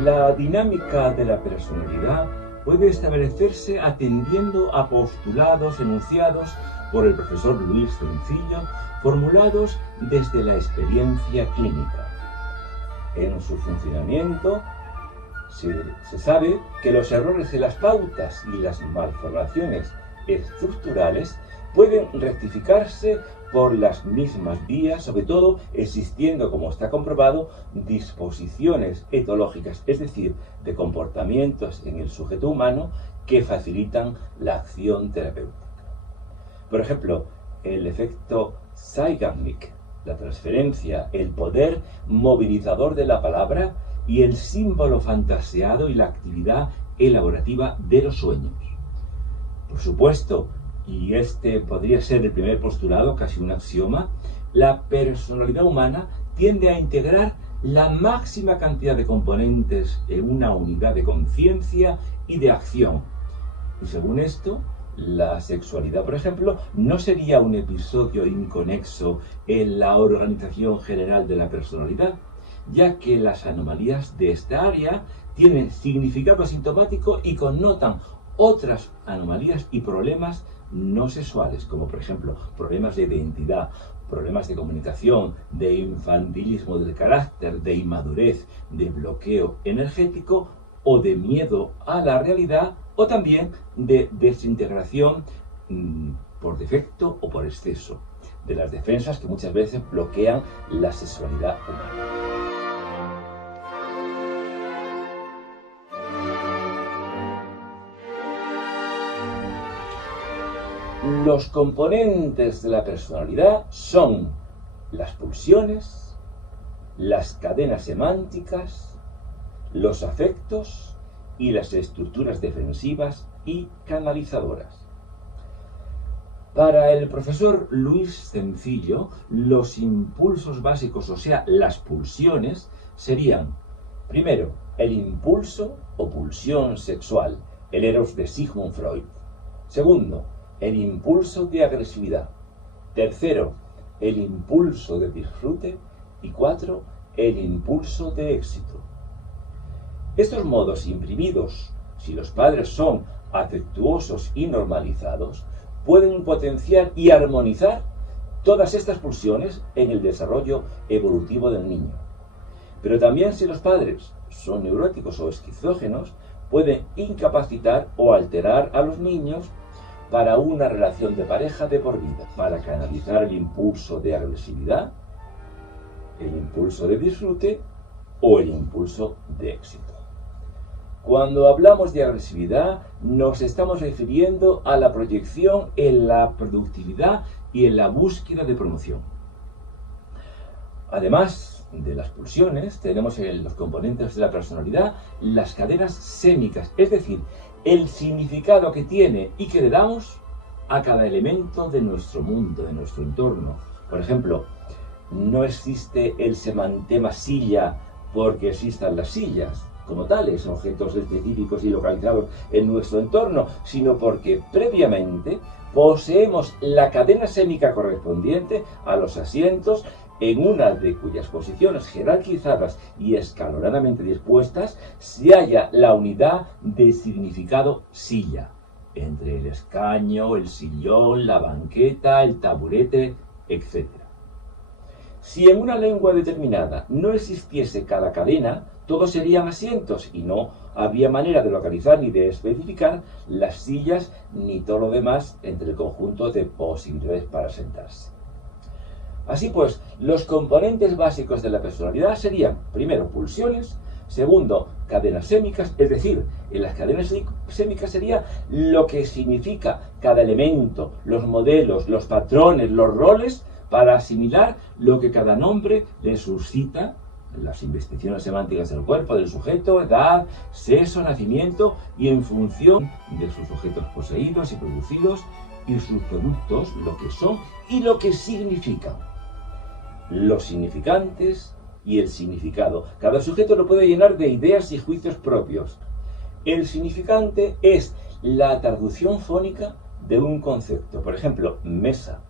La dinámica de la personalidad puede establecerse atendiendo a postulados enunciados por el profesor Luis Cencillo, formulados desde la experiencia clínica. En su funcionamiento se sabe que los errores de las pautas y las malformaciones estructurales pueden rectificarse por las mismas vías, sobre todo existiendo, como está comprobado, disposiciones etológicas, es decir, de comportamientos en el sujeto humano que facilitan la acción terapéutica. Por ejemplo, el efecto Zeigarnik, la transferencia, el poder movilizador de la palabra y el símbolo fantaseado y la actividad elaborativa de los sueños. Por supuesto, y este podría ser el primer postulado, casi un axioma, la personalidad humana tiende a integrar la máxima cantidad de componentes en una unidad de conciencia y de acción. Y según esto, la sexualidad, por ejemplo, no sería un episodio inconexo en la organización general de la personalidad, ya que las anomalías de esta área tienen significado sintomático y connotan otras anomalías y problemas no sexuales, como por ejemplo problemas de identidad, problemas de comunicación, de infantilismo del carácter, de inmadurez, de bloqueo energético o de miedo a la realidad, o también de desintegración por defecto o por exceso, de las defensas que muchas veces bloquean la sexualidad humana. Los componentes de la personalidad son las pulsiones, las cadenas semánticas, los afectos y las estructuras defensivas y canalizadoras. Para el profesor Luis Cencillo, los impulsos básicos, o sea, las pulsiones, serían, primero, el impulso o pulsión sexual, el eros de Sigmund Freud. Segundo, el impulso de agresividad. Tercero, el impulso de disfrute. Y cuatro, el impulso de éxito. Estos modos imprimidos, si los padres son afectuosos y normalizados, pueden potenciar y armonizar todas estas pulsiones en el desarrollo evolutivo del niño. Pero también si los padres son neuróticos o esquizógenos, pueden incapacitar o alterar a los niños para una relación de pareja de por vida, para canalizar el impulso de agresividad, el impulso de disfrute o el impulso de éxito. Cuando hablamos de agresividad, nos estamos refiriendo a la proyección en la productividad y en la búsqueda de promoción. Además de las pulsiones, tenemos en los componentes de la personalidad las cadenas sémicas, es decir, el significado que tiene y que le damos a cada elemento de nuestro mundo, de nuestro entorno. Por ejemplo, no existe el semantema silla porque existan las sillas como tales, objetos específicos y localizados en nuestro entorno, sino porque previamente poseemos la cadena sémica correspondiente a los asientos en una de cuyas posiciones jerarquizadas y escalonadamente dispuestas se halla la unidad de significado silla, entre el escaño, el sillón, la banqueta, el taburete, etc. Si en una lengua determinada no existiese cada cadena, todos serían asientos y no había manera de localizar ni de especificar las sillas ni todo lo demás entre el conjunto de posibilidades para sentarse. Así pues, los componentes básicos de la personalidad serían, primero, pulsiones, segundo, cadenas sémicas, es decir, en las cadenas sémicas sería lo que significa cada elemento, los modelos, los patrones, los roles, para asimilar lo que cada nombre le suscita, las investigaciones semánticas del cuerpo, del sujeto, edad, sexo, nacimiento, y en función de sus objetos poseídos y producidos y sus productos, lo que son y lo que significan. Los significantes y el significado. Cada sujeto lo puede llenar de ideas y juicios propios. El significante es la traducción fónica de un concepto. Por ejemplo, mesa,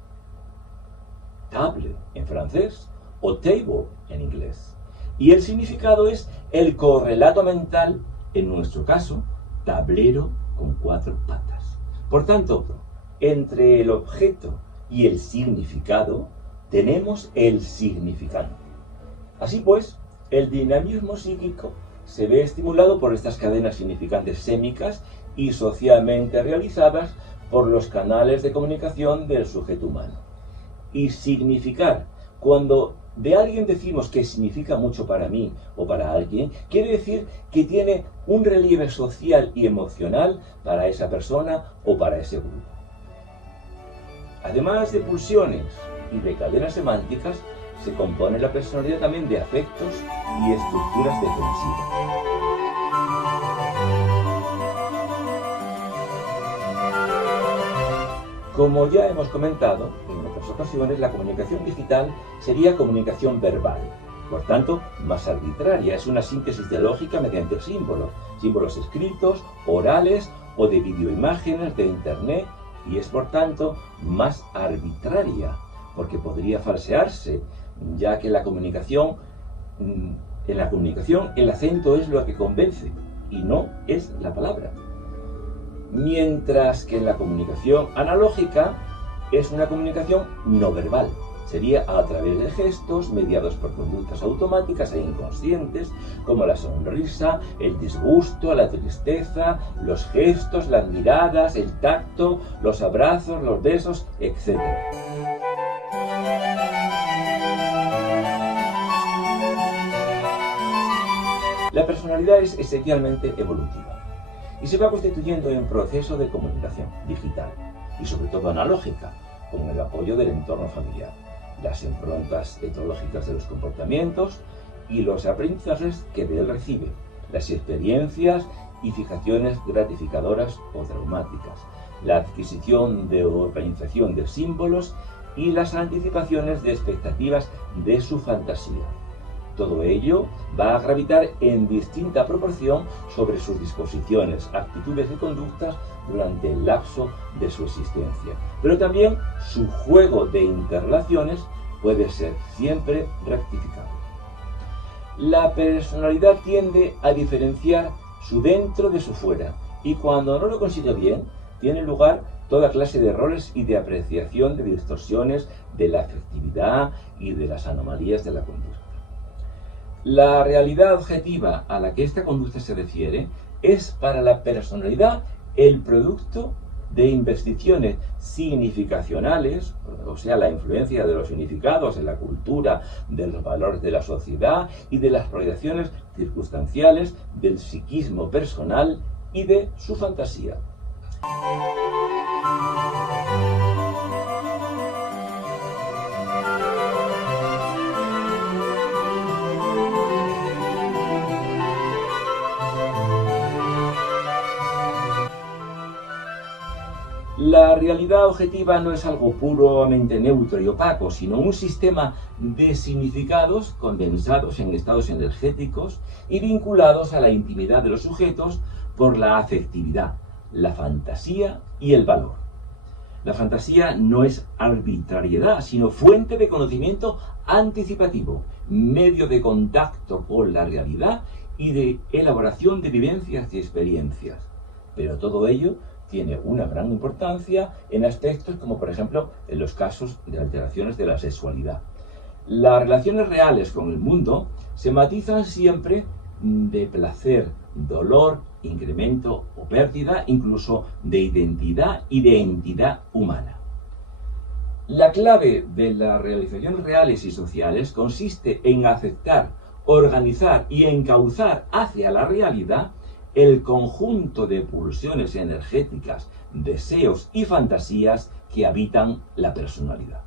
table en francés o table en inglés. Y el significado es el correlato mental, en nuestro caso, tablero con 4 patas. Por tanto, entre el objeto y el significado, tenemos el significante. Así pues, el dinamismo psíquico se ve estimulado por estas cadenas significantes sémicas y socialmente realizadas por los canales de comunicación del sujeto humano. Y significar, cuando de alguien decimos que significa mucho para mí o para alguien, quiere decir que tiene un relieve social y emocional para esa persona o para ese grupo. Además de pulsiones y de cadenas semánticas, se compone la personalidad también de afectos y estructuras defensivas. Como ya hemos comentado en otras ocasiones, la comunicación digital sería comunicación verbal, por tanto, más arbitraria. Es una síntesis de lógica mediante símbolos escritos, orales o de videoimágenes de internet, y es por tanto más arbitraria, porque podría falsearse, ya que en la comunicación el acento es lo que convence y no es la palabra. Mientras que en la comunicación analógica es una comunicación no verbal. Sería a través de gestos mediados por conductas automáticas e inconscientes, como la sonrisa, el disgusto, la tristeza, los gestos, las miradas, el tacto, los abrazos, los besos, etc. La personalidad es esencialmente evolutiva y se va constituyendo en proceso de comunicación digital y sobre todo analógica, con el apoyo del entorno familiar, las improntas etológicas de los comportamientos y los aprendizajes que de él recibe, las experiencias y fijaciones gratificadoras o traumáticas, la adquisición de organización de símbolos y las anticipaciones de expectativas de su fantasía. Todo ello va a gravitar en distinta proporción sobre sus disposiciones, actitudes y conductas durante el lapso de su existencia. Pero también su juego de interrelaciones puede ser siempre rectificable. La personalidad tiende a diferenciar su dentro de su fuera, y cuando no lo consigue bien, tiene lugar toda clase de errores y de apreciación de distorsiones de la afectividad y de las anomalías de la conducta. La realidad objetiva a la que esta conducta se refiere es para la personalidad el producto de investigaciones significacionales, o sea, la influencia de los significados en la cultura, de los valores de la sociedad y de las proyecciones circunstanciales del psiquismo personal y de su fantasía. La realidad objetiva no es algo puramente neutro y opaco, sino un sistema de significados condensados en estados energéticos y vinculados a la intimidad de los sujetos por la afectividad, la fantasía y el valor. La fantasía no es arbitrariedad, sino fuente de conocimiento anticipativo, medio de contacto con la realidad y de elaboración de vivencias y experiencias. Pero todo ello tiene una gran importancia en aspectos como, por ejemplo, en los casos de alteraciones de la sexualidad. Las relaciones reales con el mundo se matizan siempre de placer, dolor, incremento o pérdida, incluso de identidad y de entidad humana. La clave de las realizaciones reales y sociales consiste en aceptar, organizar y encauzar hacia la realidad el conjunto de pulsiones energéticas, deseos y fantasías que habitan la personalidad.